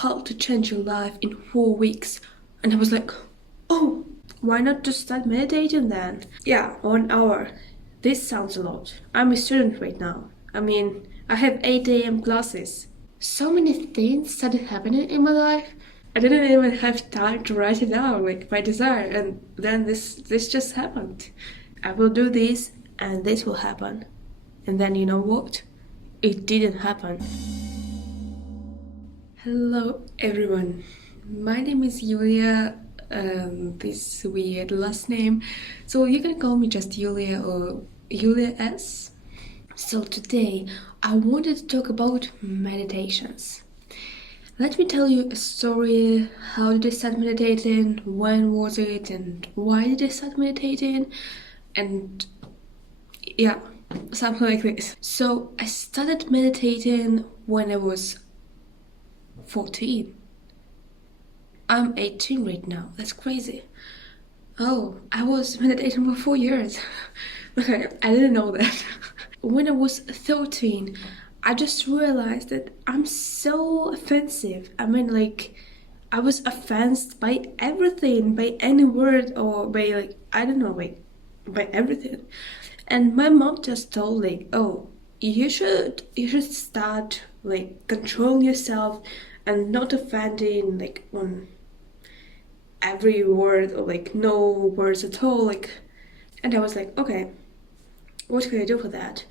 how to change your life in 4 weeks. And I was like, oh, why not just start meditating then? Yeah, 1 hour. This sounds a lot. I'm a student right now. I mean, I have 8 a.m. classes. So many things started happening in my life. I didn't even have time to write it down, like my desire, and then this just happened. I will do this, and this will happen. And then you know what? It didn't happen. Hello everyone, my name is Yulia, this weird last name, so you can call me just Yulia or Yulia S. So today I wanted to talk about meditations. Let me tell you a story. How did I start meditating, when was it, and why did I start meditating, and yeah, something like this. So I started meditating when I was 14. I'm 18 right now. That's crazy. Oh, I was meditating for 4 years. Okay, I didn't know that. When I was 13, I just realized that I'm so offensive. I mean, like, I was offended by everything, by any word, or by, like, I don't know, by everything. And my mom just told, like, oh, you should start, like, controlling yourself and not offending, like, on every word, or like no words at all, like. And I was like, okay, what can I do for that?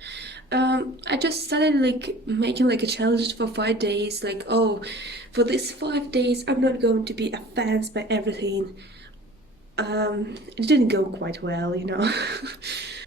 I just started like making like a challenge for 5 days, like, oh, for these 5 days I'm not going to be offended by everything. It didn't go quite well, you know.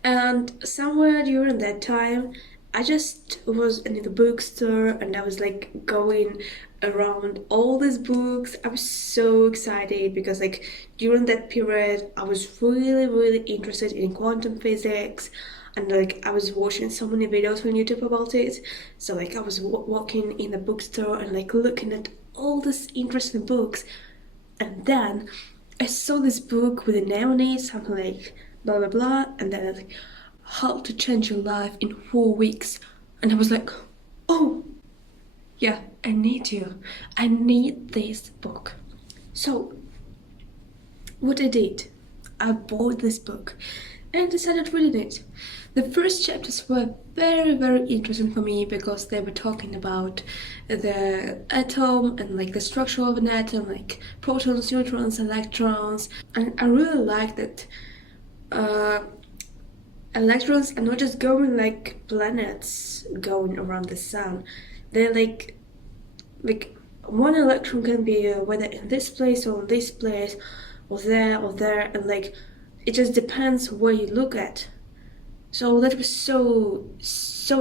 And somewhere during that time I just was in the bookstore and I was like going around all these books. I was so excited because like during that period I was really interested in quantum physics, and like I was watching so many videos on YouTube about it. So like I was walking in the bookstore and like looking at all these interesting books, and then I saw this book with a name on it, something like blah blah blah, and then I was like, how to change your life in 4 weeks. And I was like, oh, yeah, I need this book. So what I did, I bought this book and I started reading it. The first chapters were very interesting for me because they were talking about the atom and like the structure of an atom, like protons, neutrons, electrons, and I really liked that electrons are not just going like planets going around the sun. They're like one electron can be whether in this place or in this place or there, and like it just depends where you look at. So that was so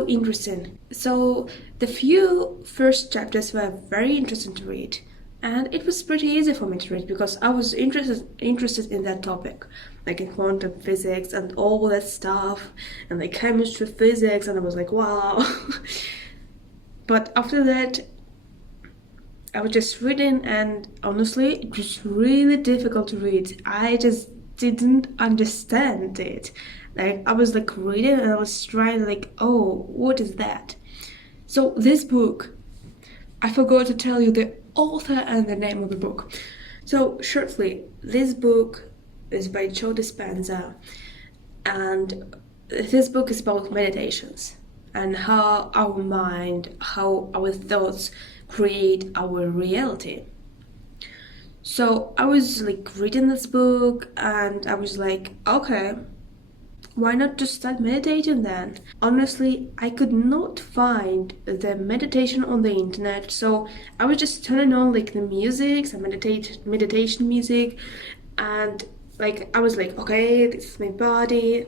interesting. So the few first chapters were very interesting to read, and it was pretty easy for me to read because I was interested in that topic, like in quantum physics and all that stuff, and like chemistry, physics, and I was like, wow. But after that I was just reading, and honestly it was really difficult to read. I just didn't understand it. Like I was like reading and I was trying like, oh, what is that? So this book, I forgot to tell you the author and the name of the book. So shortly, this book is by Joe Dispenza, and this book is about meditations and how our mind, how our thoughts create our reality. So I was like reading this book and I was like, okay, why not just start meditating then? Honestly, I could not find the meditation on the internet, so I was just turning on like the music, some meditation music, and like I was like, okay, this is my body,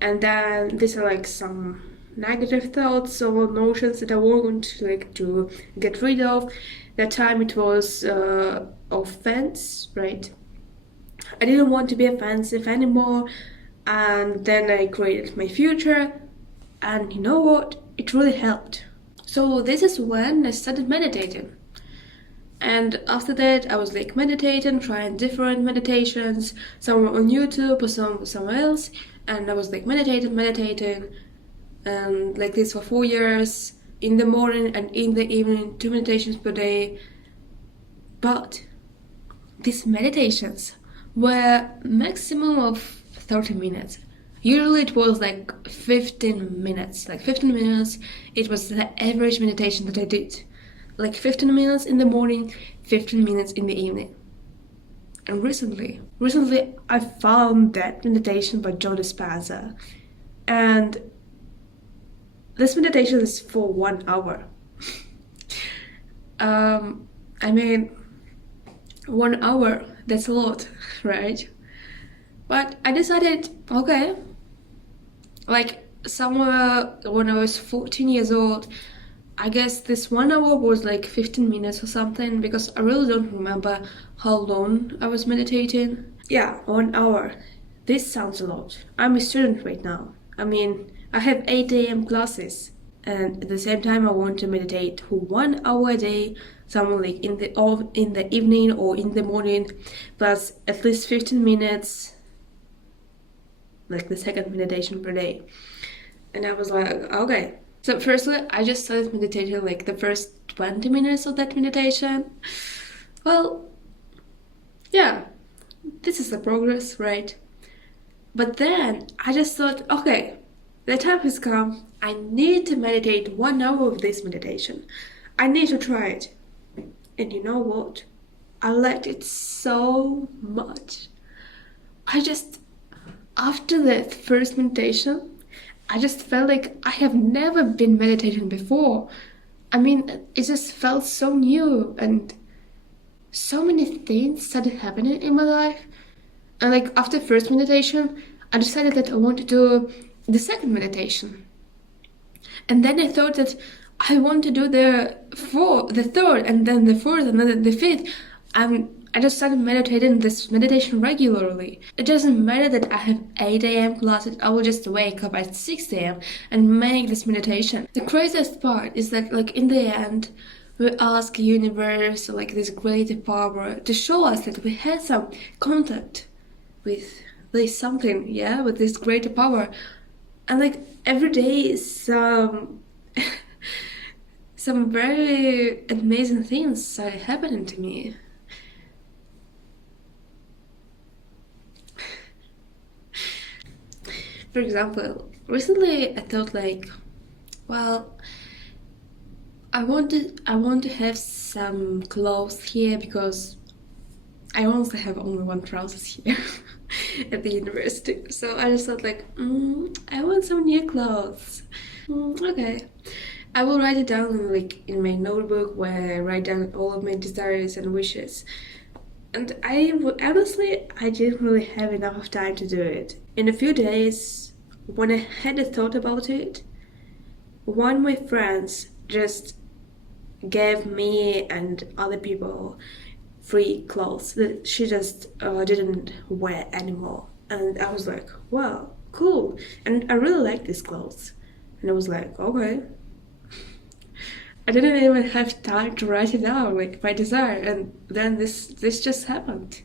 and then these are like some negative thoughts or emotions that I want to get rid of. That time it was offense, right? I didn't want to be offensive anymore. And then I created my future, and you know what? It really helped. So this is when I started meditating. And after that I was like meditating, trying different meditations, some were on YouTube or somewhere else, and I was like meditating, and like this for 4 years, in the morning and in the evening, 2 meditations per day. But these meditations were maximum of 30 minutes. Usually it was like 15 minutes. Like 15 minutes, it was the average meditation that I did. Like 15 minutes in the morning, 15 minutes in the evening. And recently I found that meditation by Joe Dispenza. And this meditation is for 1 hour. I mean, 1 hour, that's a lot, right? But I decided, okay, like somewhere when I was 14 years old, I guess this 1 hour was like 15 minutes or something, because I really don't remember how long I was meditating. Yeah, 1 hour. This sounds a lot. I'm a student right now. I mean, I have 8 a.m. classes, and at the same time I want to meditate for 1 hour a day, somewhere like in the evening or in the morning, plus at least 15 minutes, like the second meditation per day. And I was like, okay. So firstly, I just started meditating like the first 20 minutes of that meditation. Well, yeah, this is the progress, right? But then I just thought, okay, the time has come. I need to meditate 1 hour of this meditation. I need to try it. And you know what? I liked it so much. After that first meditation, I just felt like I have never been meditating before. I mean, it just felt so new, and so many things started happening in my life. And like after first meditation, I decided that I want to do the second meditation. And then I thought that I want to do the third, and then the fourth, and then the fifth. I just started meditating this meditation regularly. It doesn't matter that I have 8 a.m. classes, I will just wake up at 6 a.m. and make this meditation. The craziest part is that like in the end, we ask universe, like this greater power, to show us that we had some contact with this something, yeah, with this greater power. And like every day some very amazing things are happening to me. For example, recently I thought like, well, I want to have some clothes here because I honestly have only one trousers here at the university. So I just thought like, I want some new clothes. Okay. I will write it down in my notebook where I write down all of my desires and wishes. And honestly, I didn't really have enough of time to do it. In a few days, when I had a thought about it, one of my friends just gave me and other people free clothes that she just didn't wear anymore. And I was like, wow, cool. And I really like these clothes. And I was like, okay. I didn't even have time to write it down, like my desire, and then this just happened.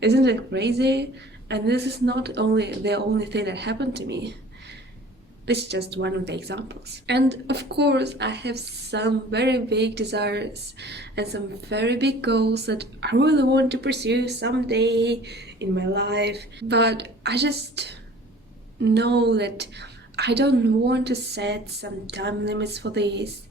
Isn't it crazy? And this is not only the only thing that happened to me. This is just one of the examples. And of course, I have some very big desires and some very big goals that I really want to pursue someday in my life. But I just know that I don't want to set some time limits for this.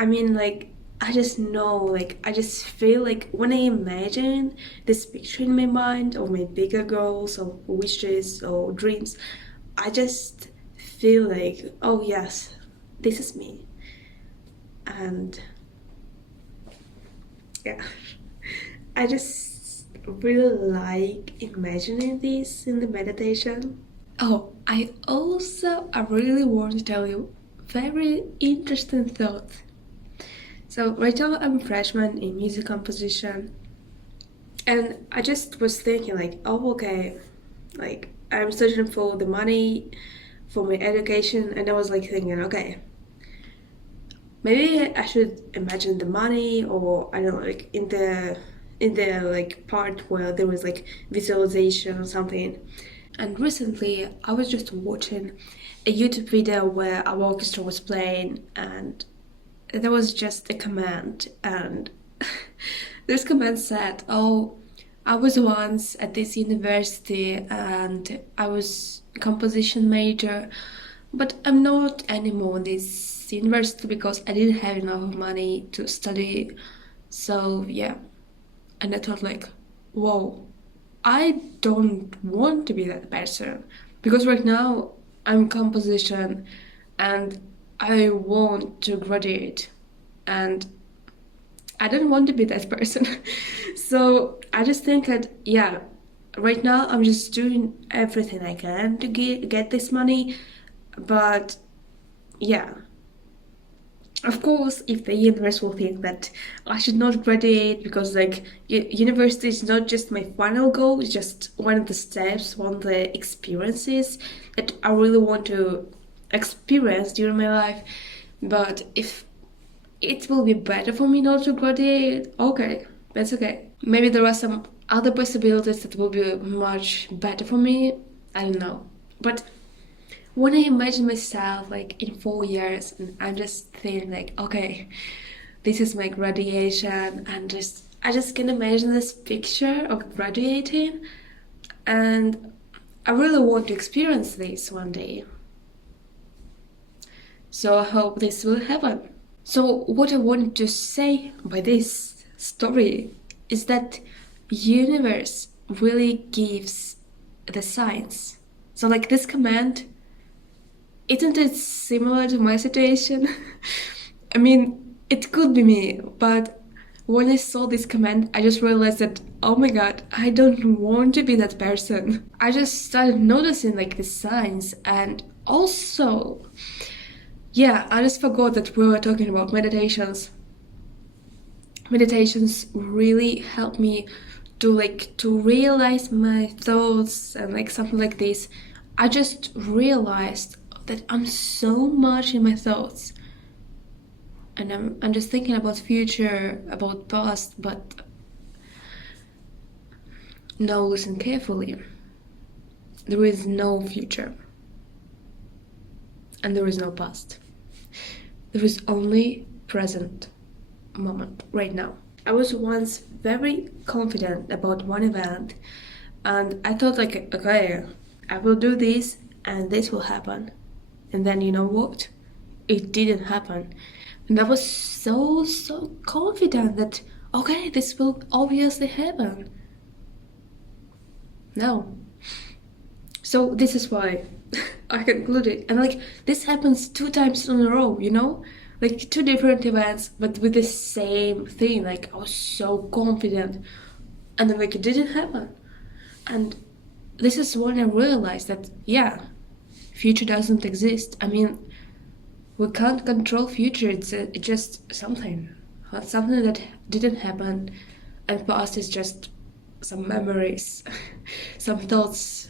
I mean, like, I just know, like, I just feel like when I imagine this picture in my mind of my bigger goals or wishes or dreams, I just feel like, oh yes, this is me. And yeah, I just really like imagining this in the meditation. Oh, I really want to tell you very interesting thought. So right now I'm a freshman in music composition, and I just was thinking like, oh okay, like I'm searching for the money for my education, and I was like thinking, okay, maybe I should imagine the money, or I don't know, like in the like part where there was like visualization or something. And recently I was just watching a YouTube video where our orchestra was playing, and there was just a command, and this comment said, "Oh, I was once at this university and I was composition major, but I'm not anymore in this university because I didn't have enough money to study." So yeah, and I thought like, whoa, I don't want to be that person because right now I'm composition and I want to graduate and I don't want to be that person. So I just think that, yeah, right now I'm just doing everything I can to get this money. But yeah, of course, if the universe will think that I should not graduate because like university is not just my final goal, it's just one of the steps, one of the experiences that I really want to experience during my life. But if it will be better for me not to graduate, okay, that's okay. Maybe there are some other possibilities that will be much better for me. I don't know. But when I imagine myself like in 4 years and I'm just thinking like, okay, this is my graduation and I just can imagine this picture of graduating and I really want to experience this one day. So I hope this will happen. So what I wanted to say by this story is that universe really gives the signs. So like this command, isn't it similar to my situation? I mean, it could be me, but when I saw this comment, I just realized that, oh my god, I don't want to be that person. I just started noticing like the signs, and also, yeah, I just forgot that we were talking about meditations. Meditations really help me to realize my thoughts and like something like this. I just realized that I'm so much in my thoughts and I'm just thinking about future, about past, but now listen carefully. There is no future and there is no past. There is only present moment right now. I was once very confident about one event and I thought like, okay, I will do this and this will happen. And then you know what? It didn't happen. And I was so confident that, okay, this will obviously happen. No. So this is why I concluded. And like, this happens 2 times in a row, you know? Like 2 different events, but with the same thing. Like, I was so confident. And then like, it didn't happen. And this is when I realized that, yeah, future doesn't exist. I mean, we can't control future. It's just something that didn't happen, and past is just some memories, some thoughts,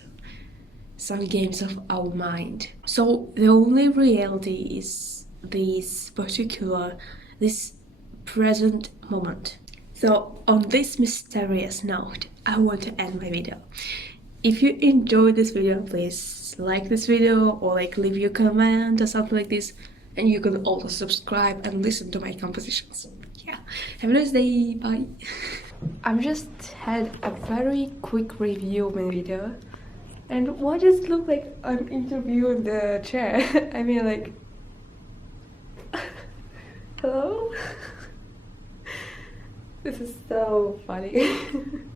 some games of our mind. So the only reality is this present moment. So on this mysterious note, I want to end my video. If you enjoyed this video, please like this video or like leave your comment or something like this, and you can also subscribe and listen to my compositions. Yeah, have a nice day, bye. I've just had a very quick review of my video, and why does it look like I'm interviewing the chair? I mean like, hello? This is so funny.